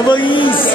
Mabangis!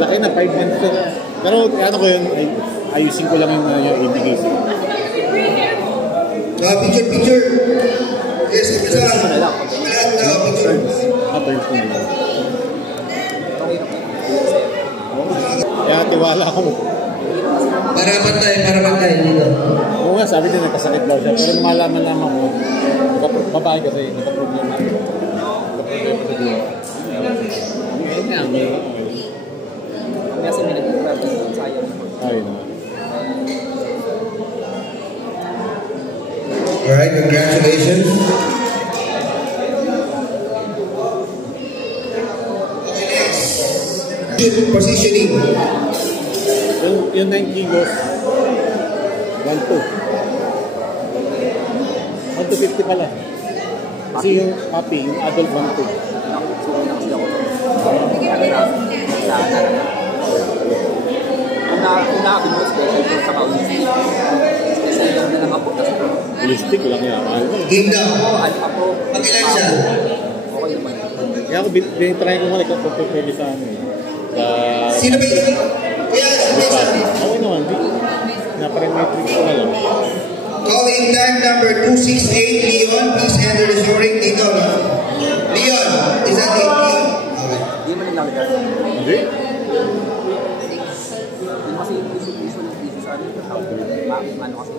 Laki na, 5 months na. Pero ano ko yun, ayusin ko lang yung indication. Picture. Yes, isa. Picture. Turns ko na lang. Kaya tiwala ako. Para bantay dito. Oo nga, sabi din nagkasakit daw siya. Pero malaman ko, babae kasi, nagka-problema. Nagka-problema sa diwa. Ngayon nga, kasi may nag-problem sa sayang. ayun na. Alright, congratulations. Okay, next. Positioning. Yung 9 kilos, 1-2. 1-250 pala. Kasi yung puppy, yung adult 1-2. Kung nakabin mo special po sa holistic. Kasi lang na lang ako. Holistic lang yan. Game daw. Ako. Pag-ilan siya? Okay naman. Kaya ako binitry ko nga kung pwede sa ano eh. Sino ba yun? Kuya, okay naman. Naparimetric ko na lang. Calling time number 268, Leon. Please enter the scoring. Dito, no? Leon, is that it, Leon? Okay. Hindi mo nilalagay. Hindi? Hindi kasi yung piso ng piso sa amin. Ano kasi?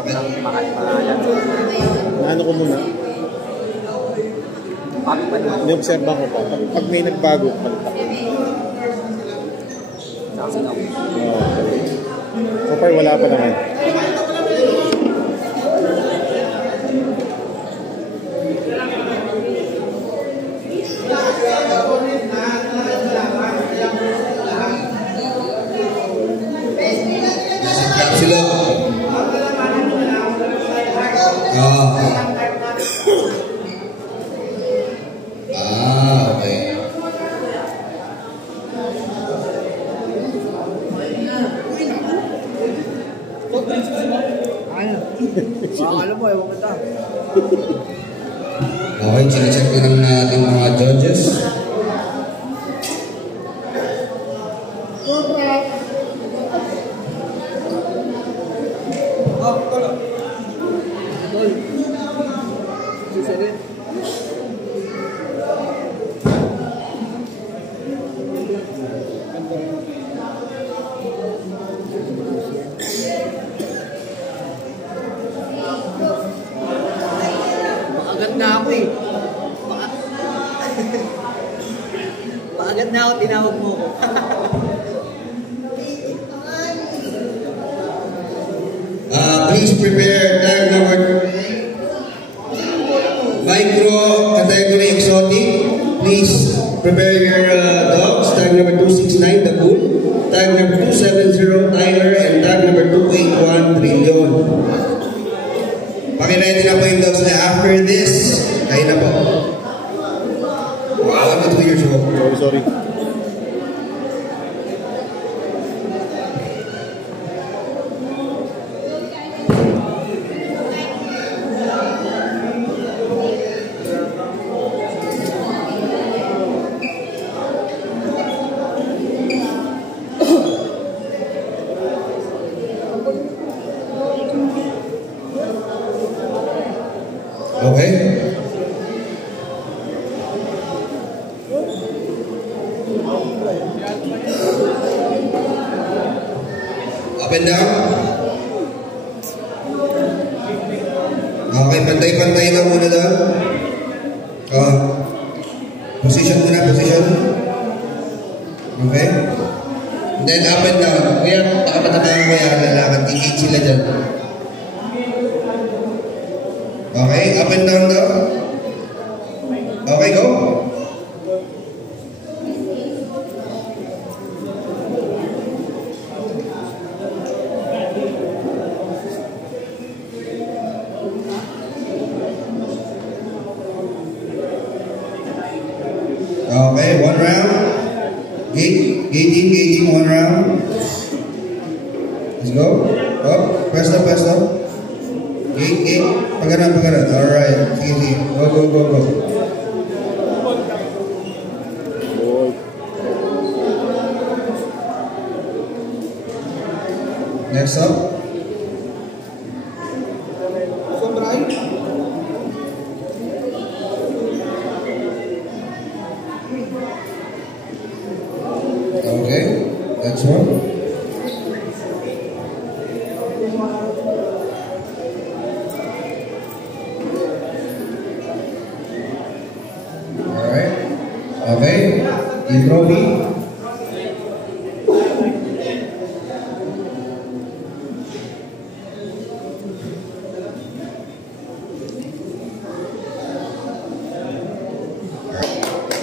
Mahal-mahalan. Ano ko muna? Ni-observe ko pa. Pag may nagbago, palit ako. Tsaka sinaw. So far, wala pa naman. Sila. Okay. Alam mo, ewan kita. Okay, chinecheck na lang natin mga judges. Agad na ako eh. Agad na ako, tinawag mo ko. Please prepare tag number micro category exotic. Please prepare your dogs. Tag number 269, the bull. Tag number 270, Tyler. And tag number 281, Trillion. Pakiready na po yung dogs na after this. Kayo na po. Wow, 2 years old. Sorry. Okay. Up and down. Okay, pantay-pantay lang muna doon. Position muna, position. Okay. And then up and down. Kaya pakapatabayan ko yan, lalakad. Tingin sila dyan. Okay, up and down daw. Okay, go. Okay, 1 round. Gating, 1 round. Let's go. Up, press up. Gate. Pagaran. Alright. Sige. Go. Next up. Okay. Next one. Okay, Trophy.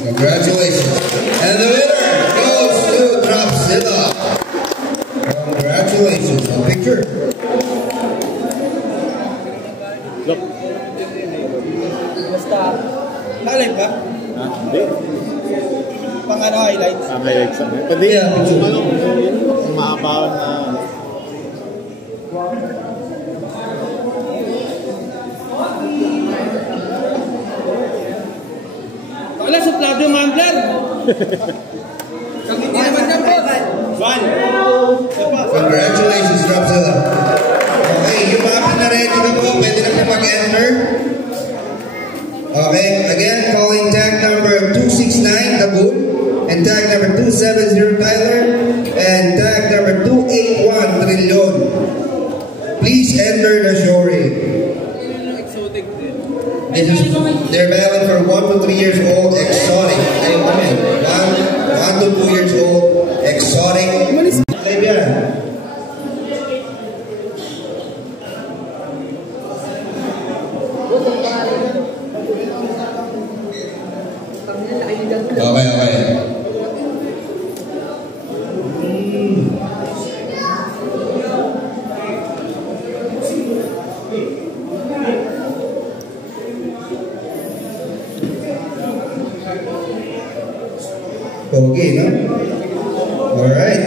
Congratulations. And the winner goes to Dropzilla. Congratulations. A picture. Look. Basta, nalive ba? Hindi. Pang ano, highlights? Highlights. Pwede yan. Yung mahaba na... Wala, suplado yung mambler. Kami din naman na po. Congratulations, Dropzilla. Okay, yung mga pinaredy na po, pwede na po mag-enter. Okay, again, calling tag number 269, the bull, and tag number 270, Tyler, and tag number 281, Trillion. Please enter the show ring. They're valid for 1 to 3 years old, exotic. 1 to 2 years old, exotic Alright.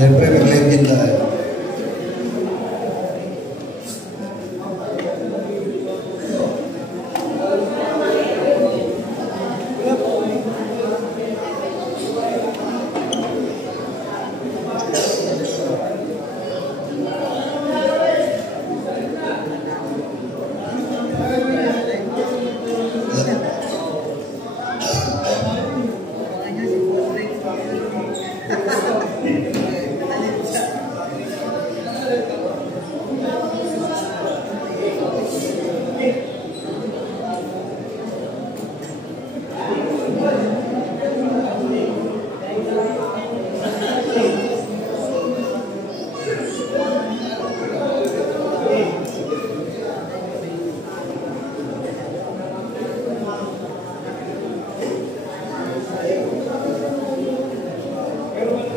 Siyempre, mag-live din tayo.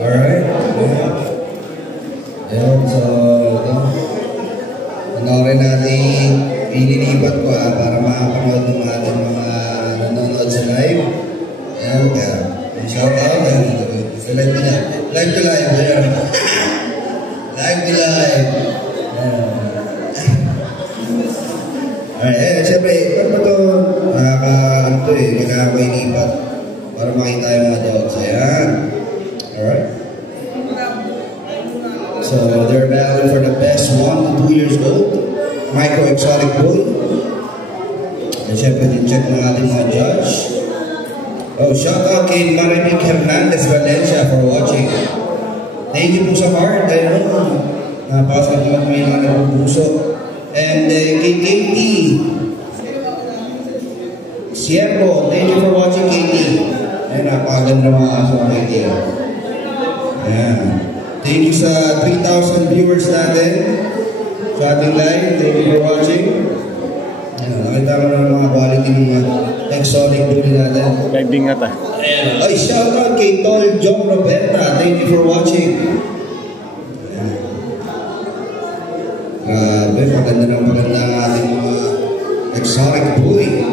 Alright. Ayan, so, panoorin natin, inilipat ko para makapanood ng ating mga nanonood sa live. Ayan, kaya, shout out, sa live ko niya. Live to live, ayan. Live to live. Alright, siyempre, ano to, nakakailipat para makita yung mga dogs. Ayan. Alright. So they're battling for the best 1 to 2 years old micro exotic bull. And syempre din-check ng ating mga judge. Oh, shout out kay Maribik Hernandez Valencia for watching. Thank you po sa heart. Ayun, napasal naman may mga nabubuso. And kay KT Siervo, thank you for watching KT. Ayun, napakaganda mga aso ng KT. Ayan. Thank you sa 3,000 viewers natin sa ating live. Thank you for watching. Ayan, nakita ko na mga quality ng mga exotic bully natin. Live din nga ta. Ayan. Ay, shout out kay Tol Jong Roberta. Thank you for watching. Ayan. Grabe, maganda ang ating mga exotic bully.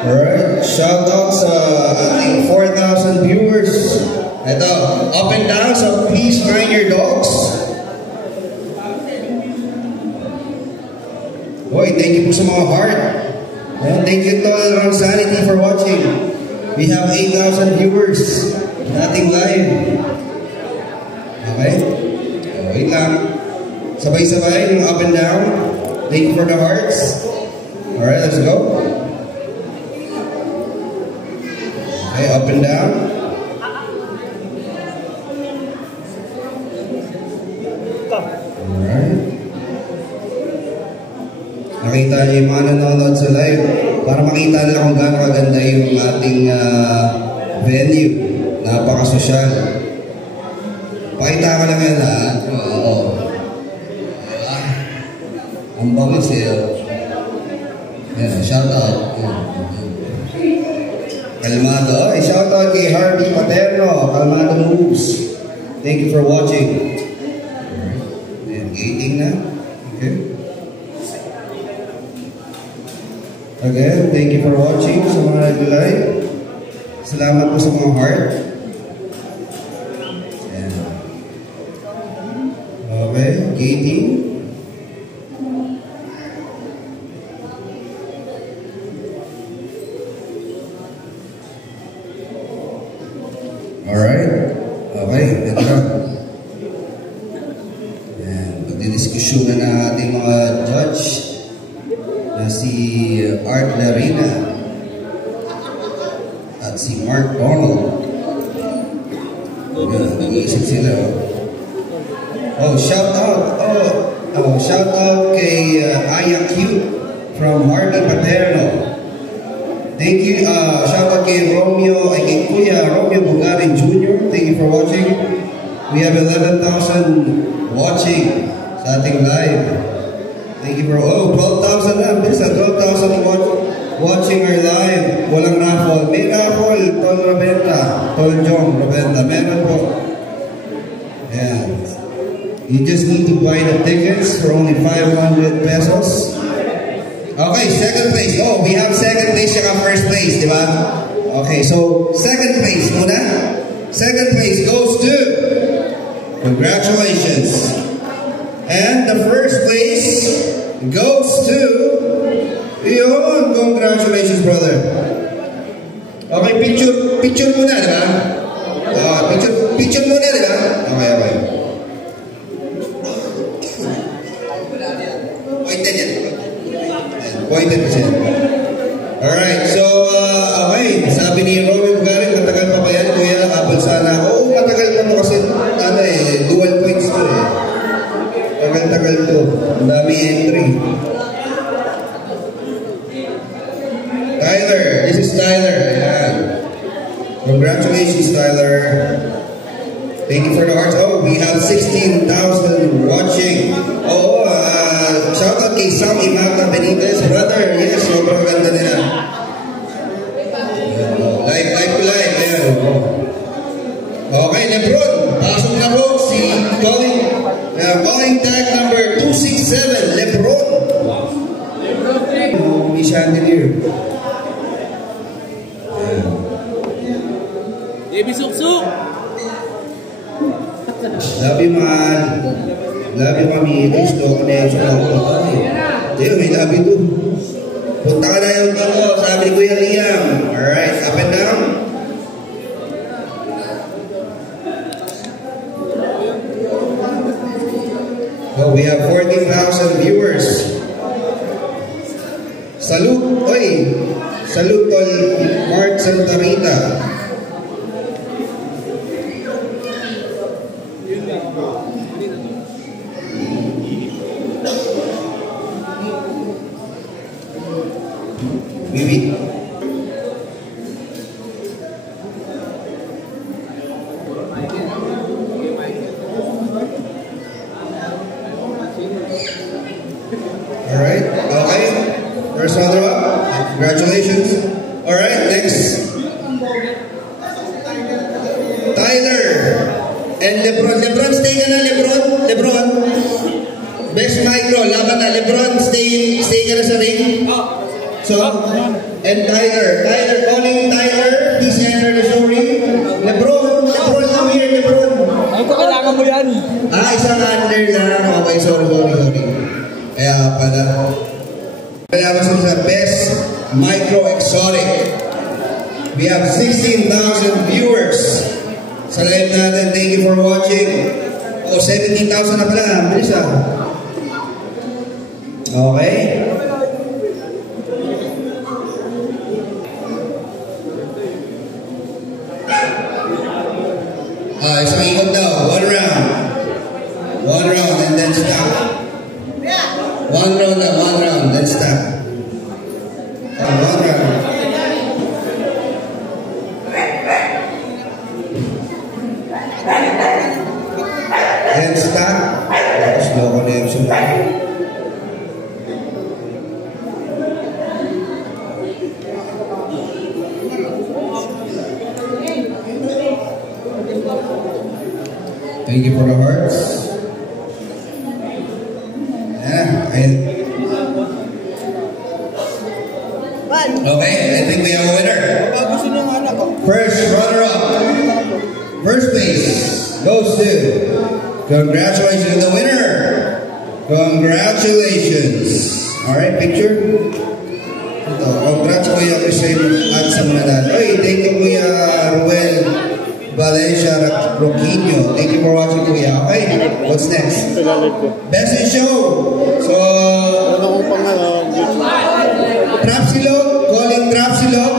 Alright, shout out sa ating 4,000 viewers. Ito, up and down, so please mind your dogs. Boy, thank you po sa mga heart. And thank you to Ron Sanity for watching. We have 8,000 viewers na ating live. Okay? Wait lang. Sabay-sabay, yung up and down. Thank you for the hearts. Alright, let's go. Okay, up and down. Alright. Nakita niyo yung mga nanonood sa live para makita nila kung gaano kaganda yung ating venue. Napakasosyal. Pakita ko lang yan ha. Oo. Ang bangis eh. Yan, shout out. Kalmado. Ay, shout out kay Harvey Paterno. Kalmado moves. Thank you for watching. Ayan, gating na. Okay. Again, thank you for watching sa mga nag-live. Salamat po sa mga heart. Ayan. Okay, gating. Alright. Okay, ito na. Ayan, magdidiskusyon na ating mga judge na si Art Larina at si Mark Donald. Ayan, nag-iisip sila. Oh, shout out. Shout out kay Aya Q from Harvey Paterno. Thank you. Shout out kay Romeo, kay Kuya Romeo Bugarin Jr. Thank you for watching. We have 11,000 watching sa ating live. Thank you for 12,000 na. Bisa 12,000 watching our live. Walang raffle. May raffle. Tol Roberta. Tol Jong Roberta. Meron po. Ayan. You just need to buy the tickets for only 500 pesos. Okay, second place. Oh, we have second place saka first place, di ba? Okay, so second place muna. Second place goes to... Congratulations. And the first place goes to... Yun, congratulations, brother. Okay, picture muna, di ba? Picture muna, di ba? Okay. Pointed yan. Pointed kasi. Alright, so, okay. Sabi ni Robin Garin, matagal pa ba yan, kuya? Habol sana ako. Oo, matagal pa to kasi, dual points to eh. Tagal-tagal to. Ang dami entry. Tyler, this is Tyler. Ayan. Congratulations, Tyler. Thank you for the hearts. Oh, we have 16,000 watching. Oh, shoutout kay Sam Imata Benitez, brother. Yes, sobrang ganda nila. Live to live. Ayan. Okay, Lebron. Pasok na po si calling tag number 267, Lebron. May chandelier. Baby Suksuk! Love you, man. Love you, mami. Thanks to connection ako. Tayo, may love you too. Punta ka na yung ako, sabi ni Kuya Liam. Alright, up and down. Oh, we have 40,000 viewers. Salute, oy. Salute tol Mark Santa Rita. Bibi. Alright, okay. There's another one. Congratulations. Alright, next. Tyler and Lebron. Lebron, stay ka na, Lebron. Best micro, laban na. Lebron, stay ka na sa ring. So, and Tyler calling Tyler, please enter the show ring. Lebron, come here, Lebron. Ay, ito kailangan mo yan. Isang under lang. Okay, sorry. Kaya pala. Kailangan sa best micro exotic. We have 16,000 viewers sa live natin. Thank you for watching. 17,000 na pala. Bilis ah. Okay. Isang ikot daw. One round and then stop. One round, then stop. One round. Then stop. Tapos daw ko na yung sulat. Thank you for the hearts. Okay, I think we have a winner. First runner-up. First place goes to... Congratulations to the winner. Congratulations. Alright, picture. Congrats Kuya Christian at sa mananalo. Hey, thank you Kuya Ruel Valencia Roquinho. Thank you for watching, Kuya. Okay, what's next? Best in show. So, Trapsilog, calling Trapsilog,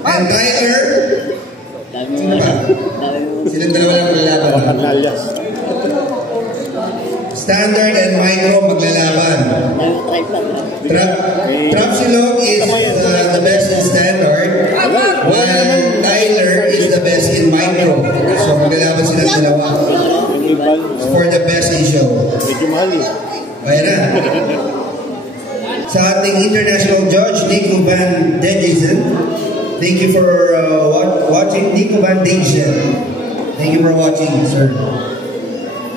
and Tyler. Sino ba? Silang dalawa lang maglalaban. Standard and micro maglalaban. Trapsilog is the best in standard, while Tyler is the best in micro. So maglalaban silang dalawa for the best in show. Kaya na. Sa ating international judge, Nico Van Dejen. Thank you for watching, Nico Van Dejen. Thank you for watching, sir.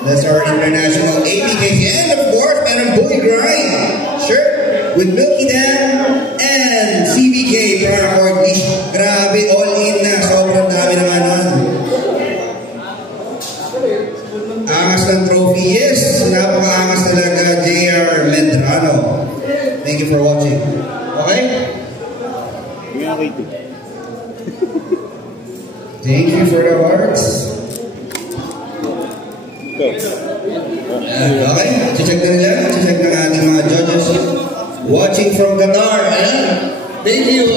That's our international APKC. And of course, Madam Boy Grind. Sure. with Milky Dam and CBK Paracord Leash. Grabe, all in na. Sobrang dami naman nun. Angas ng trophy. Yes, napaka-angas talaga, JR Medrano. Thank you for watching. Okay? Thank you for the hearts. Okay, check na nila. Check na ating mga judges. Watching from Qatar. Ayan. Thank you,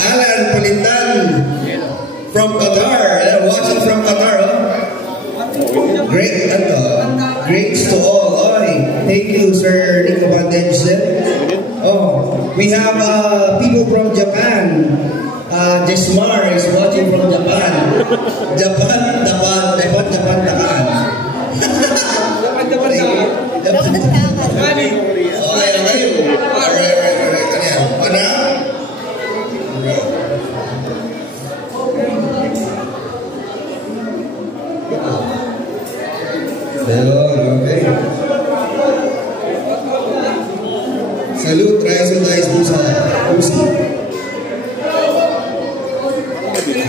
Alan Pulintan from Qatar. Ayan, watching from Qatar. Oh. Great, greats to all. Oy. Thank you, Sir Nico Bandage. Oh, we have people from Japan. Jesmar is watching from Japan. Japan, Takan. Okay. Salute, Rise po sa Pusi.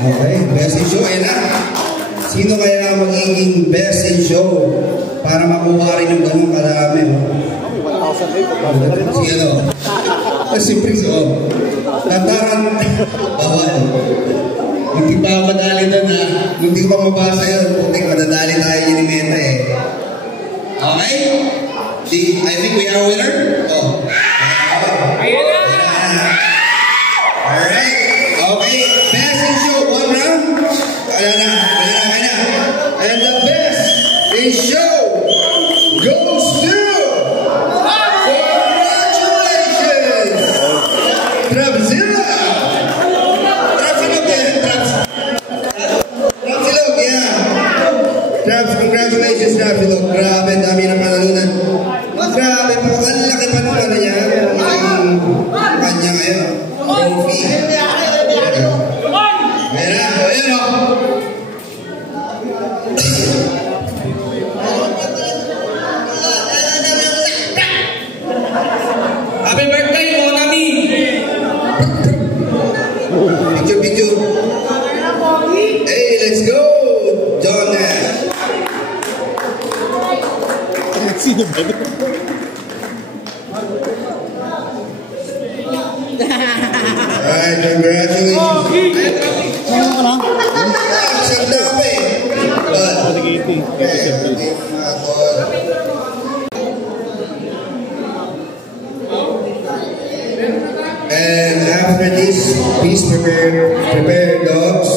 Okay, best in show. Ayan na. Sino kaya magiging best in show para makuha rin ng ganun karami? 1,000 si ano? Si Prince, oh. Tataran. Bawal. Hindi pa madali doon ha. Hindi ko pa mabasa yun. Hindi madadali tayo yun ni Meta eh. Okay? I think we are a winner. Oh. Ayan na! Alright. Okay. Best in show. One round. Ayan na. And the best in show goes to... Congratulations! Trapzilla! Trapzilog, yeah. Congratulations, Trapzilog. Grabe, dami ng panalunan. Grabe po, ang laki pa naman na niya. Kanya ngayon. Trophy. Ayan o. Happy birthday, Monami! Picture. Hey, let's go! John Nash. Sino ba ito? Alright, congratulations. Ano ka lang? Ang dami. And after this, please prepare dogs.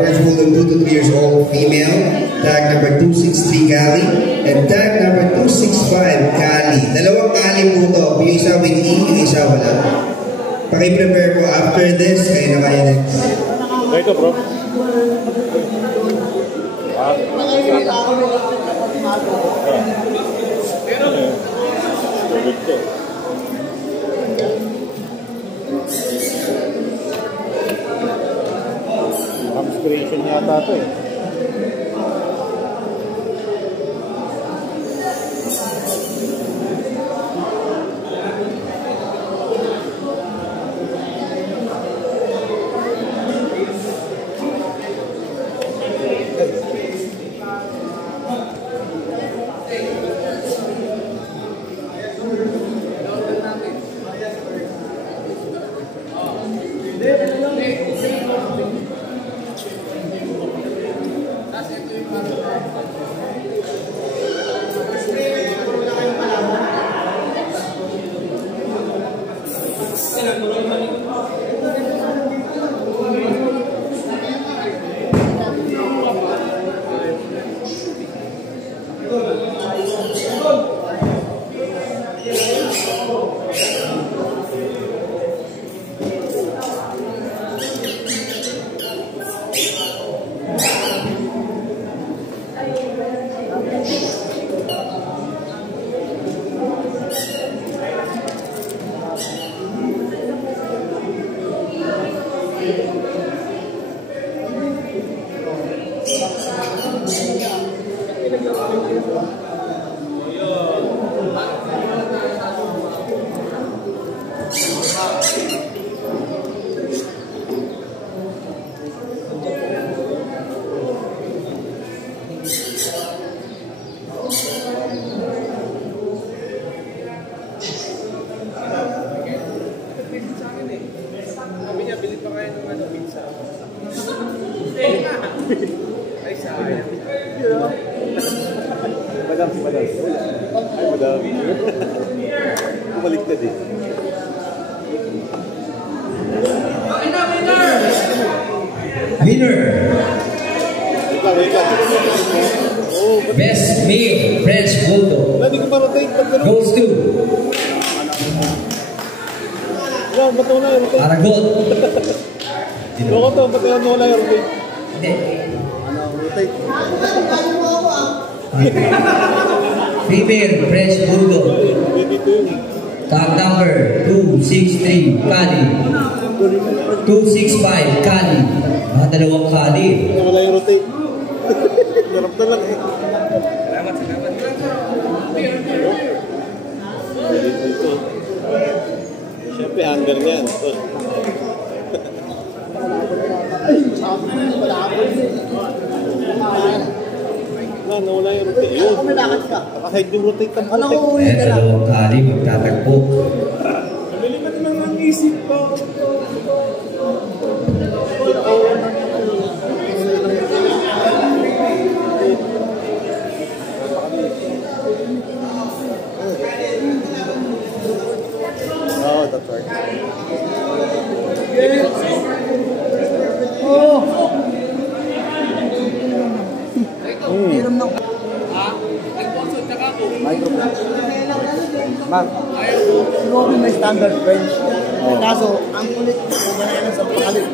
First bull of 2 to 3 years old, female. Tag number 263 Cali. And tag number 265 Cali. Dalawang Cali po to. Yung isa with E, yung isa wala. Paki-prepare po after this. Kayo na kayo next. Ito bro. Inspiration yata ito eh. Madam. Ay, madam. Bumaliktad eh. Winner. Wait lang. Oh, Best male French Bulldog hindi ko pa-rotate. Ba't ganun? goes to Ba't wala yung rotate? Aragon. Loko to, ba't wala yung rotate? Hindi. Rotate. Female French Bulldog. Dito yun. Tag number 263 Kali. 265 Kali. Mga dalawang Kali. Wala yung rotate. Narap na lang eh. Dito. Siyempre, hanger niyan. Nawala yung rotate. Yun. Nakahide yung rotate. Dalawang Kali magtatagpo. Nalimat lang ang isip ko. Oh, that's right. Ma'am, siguro may standard French. Kaso, ang kulit, gano'n sa pakalit.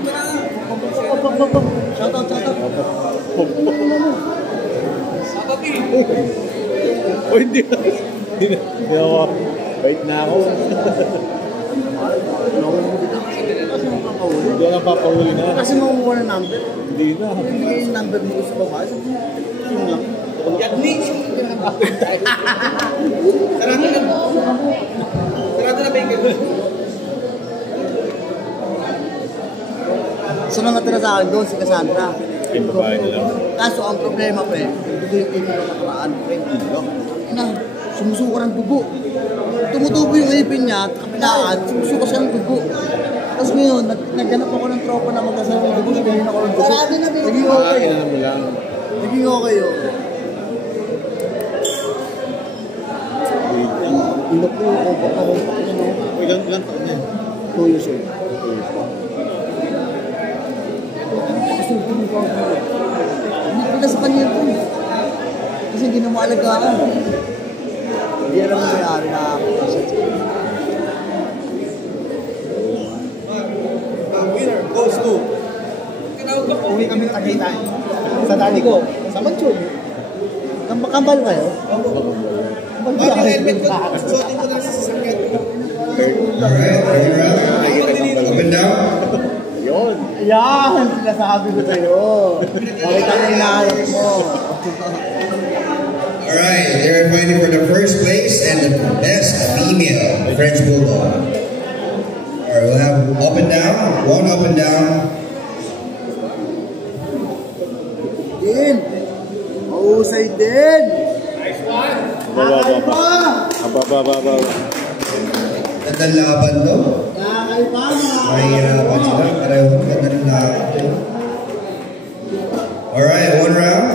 Shoutout. Oh, hindi. Hindi ako. Wait na ako. Hindi ako napapahuli na. Kasi makukuha ng number. Hindi na. Hindi yung number mo sa babae. Yun lang. Sarado na ba yung gano'n? Sa mga tira sa akin doon, si Cassandra. Yung babae na lang. Kaso ang problema pre, ito yung tipo na nakaraan, pre, sumusuka ng dugo. Tumutubo yung ipin niya, kapilaan, sumusuka siya ng dugo. Tapos ngayon, nagganap ako ng tropa na magkasal ng dugo, nagganap ako ng dugo. Naging okay. Kailangan mo lang. Naging okay yun. Ilok ko yung opo ka rin. Ilang taon niya? 2 years old. Hindi sa kanya ito. Kasi hindi na mo alagaan. Hindi alam mo may-ari na winner goes to uwi kami ng Tagaytay. Sa dati ko, sa Manchon. Kambal kayo? Kambal kayo? Susuotin ko na sa sasakyan. Alright, up and down. Yun. Yan! Sinasabi ko sa'yo. Makita na inaayos mo. Alright, they're fighting for the first place and the best female French Bulldog. Alright, we'll have up and down, one up and down. Din! Mahusay din! Baba. Gandang laban to. Mahihirapan sila. Pareho, ganda ng laban. Alright, one round.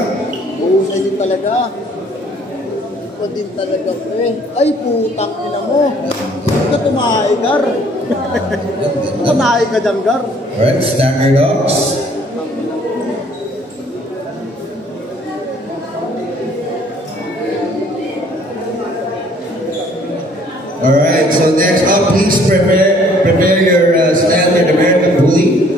Mahusay din talaga. Ito din talaga, pre. Ay, putang ina mo. Ito tumahay, Gar. Tumahay ka dyan, Gar. Alright, Stacker Dogs. Alright, so next up, please prepare your standard American Bully.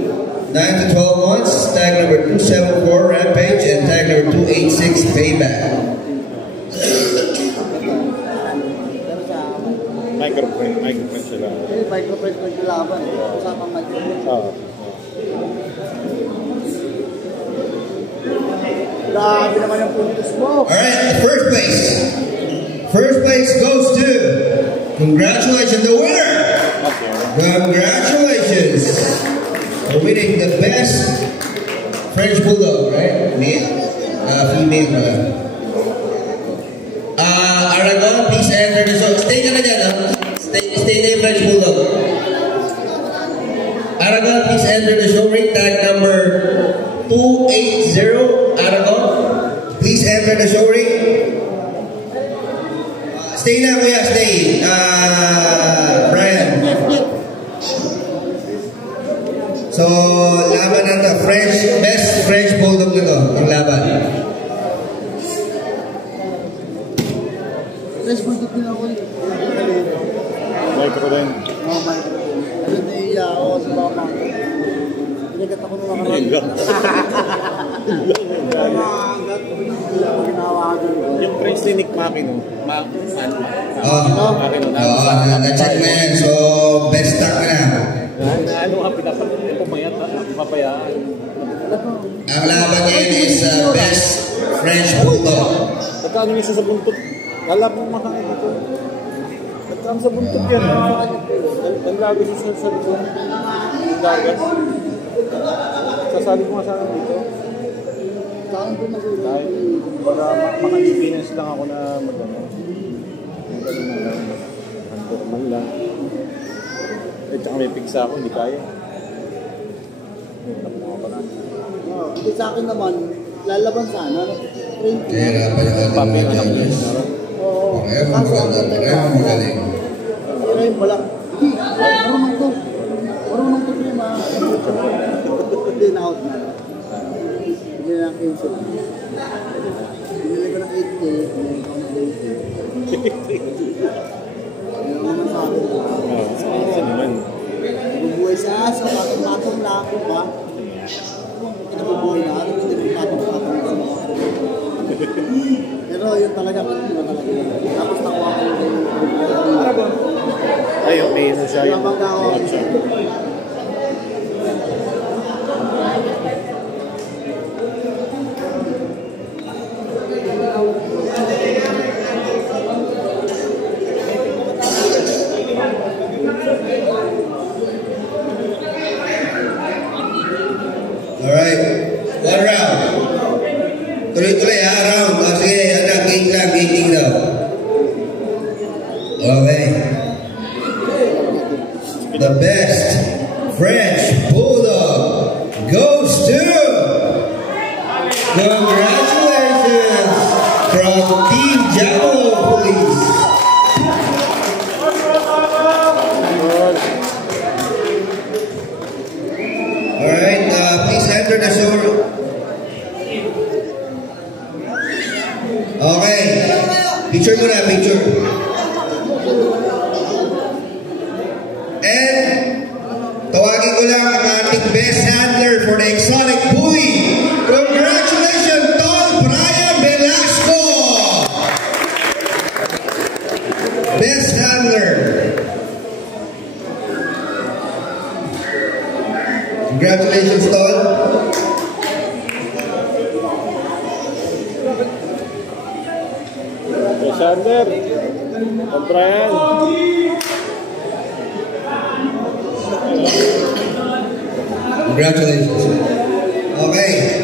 9 to 12 months, tag number 274 Rampage, and tag number 286 Payback. Microprint sila. Microprint naglalaban. Usapang microprint. Oo. Grabe naman yung puntos mo. Alright, the first place. First place goes to, congratulations, the winner. Congratulations for winning the best French Bulldog, right? Male? Female pala. Aragon, please enter the zone. Stay ka na dyan, ha? Stay na yung French Bulldog. Aragon, please enter the show ring. Tag number 280, Aragon. Please enter the show ring. Stay na kuya, stay. Brian. So, laban na ito. Best French Bulldog na ito. Ang laban. Fresh bulldog din ako. Like ko din. Oh my God. Ano naiiya ako sa baka. Pinagat ako nung nakaraan. Yung French ni Nick Makino. Na-check na yan. So, best stock na. Ano nga pumayat, papayaan. Ang laban ngayon is best French Bulldog. Nagkano yung isa sa buntot? Kala mo makain ito. Nagkano sa buntot yan. Ang lagos yung sa likod. Ang dagat. Sasali ko nga sana dito. Saan ko nagulong? Kahit para maka-experience lang ako na mag-ano. Ganun na lang. Normal lang. Eh, tsaka may pigsa ako, hindi kaya. Hindi sa akin naman, lalaban sana. Kaya pa yung Papi, anak mo yun. Oo. Kaya magaling. Kaya yung balak. Hindi, marunong to. Marunong to prima. Hindi na out na. Hindi na ang 15 lang. Binili ko ng 8K, binili ko ng 8K. Ano naman sa akin. Ano naman? Bubuhay sa aso, patong-patong na ako ba? Hindi na mabuhay na ako, hindi na patong-patong na ako. Pero yun talaga, yun talaga. Tapos nakuha ko yung Ay, okay na siya yung Labang ako. Alright. One round. Tuloy-tuloy ha, round. Sige, gate lang, gating daw. Okay. The best French Bulldog goes to... Congratulations from Team Jackalo Police. Alright, please enter the showroom. Okay. Picture muna, picture. And tawagin ko lang ang ating best handler for the exotic buoy. Congratulations, Tol Brian Velasco. Best handler. Congratulations, Tol. Sander, Brian. Congratulations. Okay.